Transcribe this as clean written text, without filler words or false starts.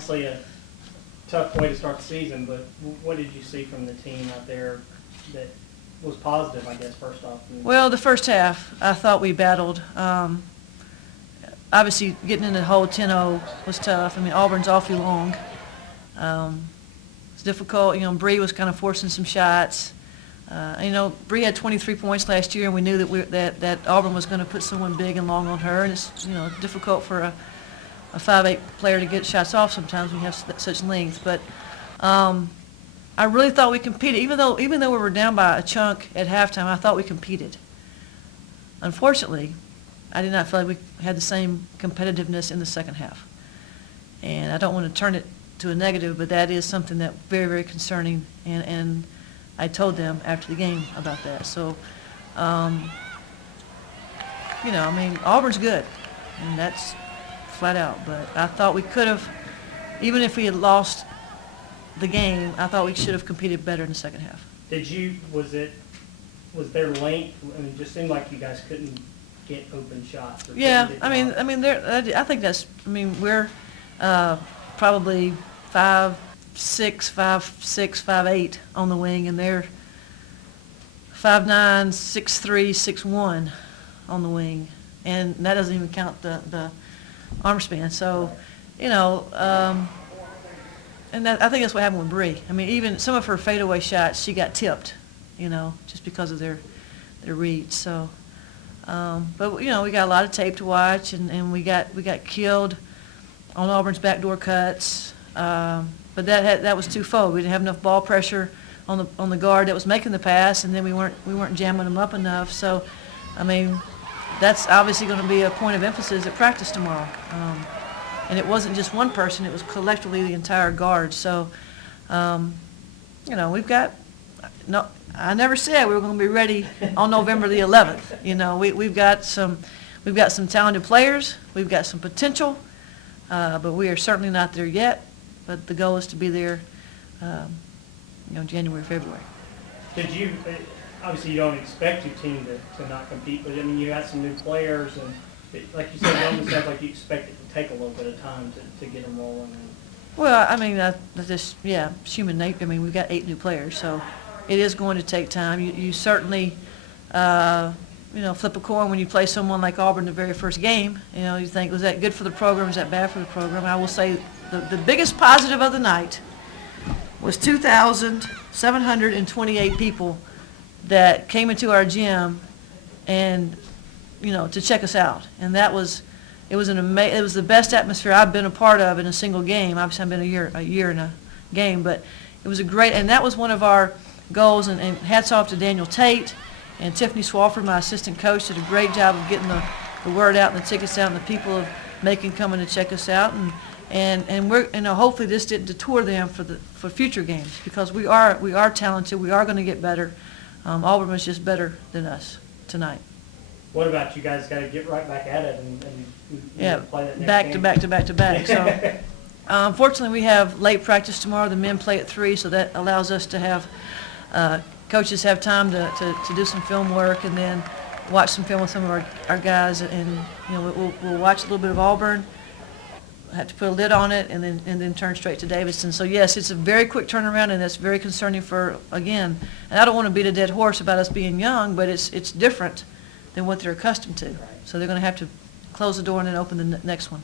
obviously a tough way to start the season, but what did you see from the team out there that was positive, I guess, first off? Well, the first half, I thought we battled. Obviously, getting in the hole 10-0 was tough. I mean, Auburn's awfully long. It's difficult. You know, Bree was kind of forcing some shots. You know, Bree had 23 points last year, and we knew that Auburn was going to put someone big and long on her. And it's, you know, difficult for a 5'8" player to get shots off sometimes when you have such length. But I really thought we competed. Even though we were down by a chunk at halftime, I thought we competed. Unfortunately, I did not feel like we had the same competitiveness in the second half. And I don't want to turn it to a negative, but that is something that's very, very concerning. And I told them after the game about that. So, you know, I mean, Auburn's good, and that's flat out. But I thought we could have, even if we had lost the game, I thought we should have competed better in the second half. Was there length? I mean, it just seemed like you guys couldn't get open shots. Yeah, I mean, I think that's. I mean, we're probably 5'6", 5'6", 5'8" on the wing, and they're 5'9", 6'3", 6'1" on the wing, and that doesn't even count the arm span. So, you know, and I think that's what happened with Bree. I mean, even some of her fadeaway shots, she got tipped, you know, just because of their reach. So, but you know, we got a lot of tape to watch, and we got killed on Auburn's backdoor cuts. But that was twofold. We didn't have enough ball pressure on the guard that was making the pass, and then we weren't jamming them up enough. So, I mean, that's obviously going to be a point of emphasis at practice tomorrow. And it wasn't just one person; it was collectively the entire guard. So, you know, we've got no. I never said we were going to be ready on November the 11th. You know, we've got some talented players. We've got some potential, but we are certainly not there yet. But the goal is to be there, you know, January, February. Did you? Obviously, you don't expect your team to not compete, but I mean, you got some new players, and like you said, it almost sounds like you expect it to take a little bit of time to get them rolling. Well, I mean, that's just, yeah, it's human nature. I mean, we've got 8 new players, so it is going to take time. You certainly, you know, flip a coin when you play someone like Auburn the very first game. You know, you think, was that good for the program? Was that bad for the program? I will say the biggest positive of the night was 2,728 people that came into our gym and, you know, to check us out. And it was the best atmosphere I've been a part of in a single game. Obviously, I've been a year in a game, but it was and that was one of our goals. And hats off to Daniel Tate and Tiffany Swafford, my assistant coach, did a great job of getting the word out and the tickets out, and the people of Macon coming to check us out. And we're, you know, hopefully this didn't detour them for future games, because we are talented. We are going to get better. Auburn was just better than us tonight. What about you guys? Got to get right back at it and play that next back game. to back. So, unfortunately, we have late practice tomorrow. The men play at 3, so that allows us to have coaches have time to do some film work and then watch some film with some of our guys. And you know, we'll watch a little bit of Auburn. Have to put a lid on it, and then turn straight to Davidson. So yes, it's a very quick turnaround, and that's very concerning for, again, and I don't want to beat a dead horse about us being young, but it's different than what they're accustomed to. So they're going to have to close the door and then open the next one.